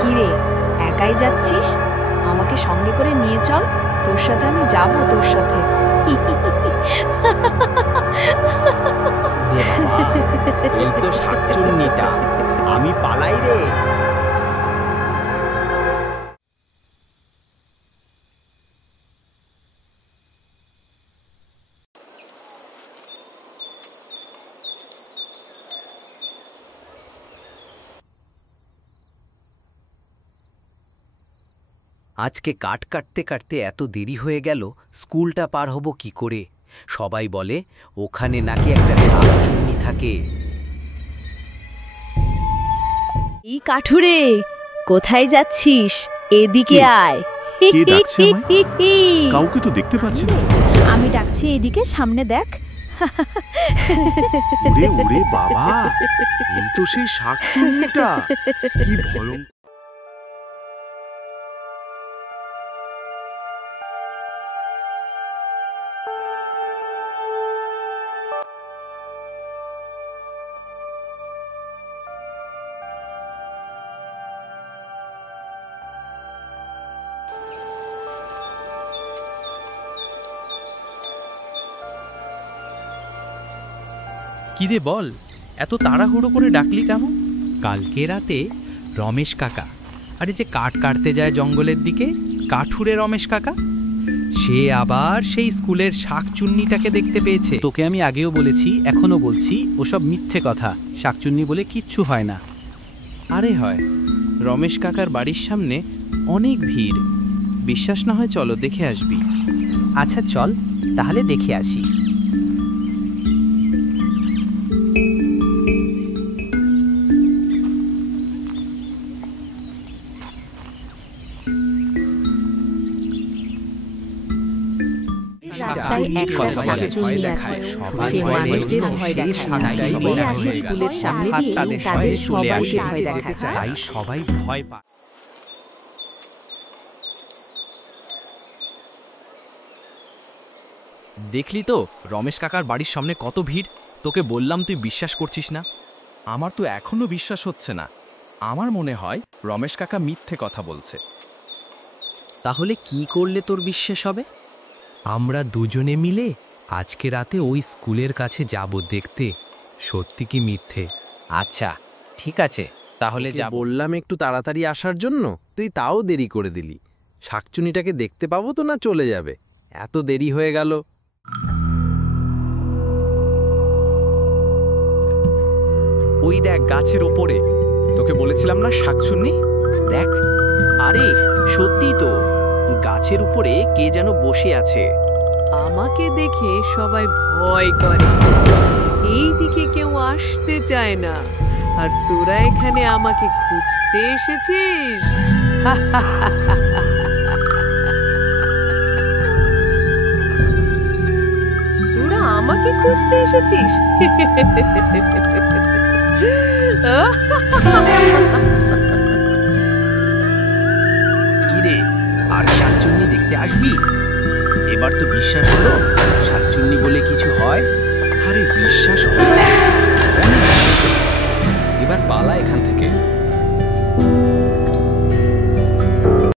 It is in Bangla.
কিরে, একাই যাচ্ছিস? আমাকে সঙ্গে করে নিয়ে চল, তোর সাথে আমি যাব। তোর সাথে এই তো শাকচুন্নিটা, আমি পালাই রে। আজকে কাট কাটতে কাটতে এত দেরি হয়ে গেল, স্কুলটা পার হব কি করে? সবাই বলে ওখানে নাকি একটা শাকচুন্নি থাকে। এই কাঠুরে, কোথায় যাচ্ছিস? এদিকে আয়। কে ডাকছে আমায়? কাউকে তো দেখতে পাচ্ছি না। আমি ডাকছি, এদিকে সামনে দেখ। ওরে ওরে বাবা, এই তো সেই শাকচুন্নিটা। কি ভয়ঙ্কর! কিরে বল, এত তাড়াহুড়ো করে ডাকলি কেন? কালকে রাতে রমেশ কাকা, আরে যে কাঠ কাটতে যায় জঙ্গলের দিকে, কাঠুরে রমেশ কাকা, সে আবার সেই স্কুলের শাকচুন্নিটাকে দেখতে পেয়েছে। তোকে আমি আগেও বলেছি, এখনো বলছি, ওসব মিথ্যে কথা। শাকচুন্নি বলে কিচ্ছু হয় না। আরে হয়, রমেশ কাকার বাড়ির সামনে অনেক ভিড়। বিশ্বাস না হয় চলো, দেখে আসবি। আচ্ছা চল, তাহলে দেখে আসি। রাস্তায় একটা শাকচুন্নি আছে, সে মানুষদের ভয় দেখায়, যে আসে স্কুলের সামনে দিয়ে তাদের সবাইকে ভয় দেখায়। তাই সবাই ভয় পায়। দেখলি তো রমেশ কাকার বাড়ির সামনে কত ভিড়? তোকে বললাম, তুই বিশ্বাস করছিস না। আমার তো এখনো বিশ্বাস হচ্ছে না। আমার মনে হয় রমেশ কাকা মিথ্যে কথা বলছে। তাহলে কি করলে তোর বিশ্বাস হবে? আমরা দুজনে মিলে আজকে রাতে ওই স্কুলের কাছে যাব দেখতে সত্যি কি মিথ্যে। আচ্ছা ঠিক আছে, তাহলে যাব। বললাম একটু তাড়াতাড়ি আসার জন্য, তুই তাও দেরি করে দিলি। শাকচুনিটাকে দেখতে পাবো তো না চলে যাবে? এত দেরি হয়ে গেল। ওই দেখ গাছের ওপরে, তোকে বলেছিলাম না শাকচুন্নি? দেখ। আরে সত্যি তো, গাছের উপরে কে যেন বসে আছে। আমাকে দেখে সবাই ভয় করে, এই দিকে কেউ আসতে চায় না। আর তোরা এখানে আমাকে খুঁজতে এসেছিস? তোরা আমাকে খুঁজতে এসেছিস? কিরে, আর শাকচুন্নি দেখতে আসবি? এবার তো বিশ্বাস হলো শাকচুন্নি বলে কিছু হয়। আরে বিশ্বাস হয়েছে, অনেক বিশ্বাস হয়েছে। এবার পালা এখান থেকে।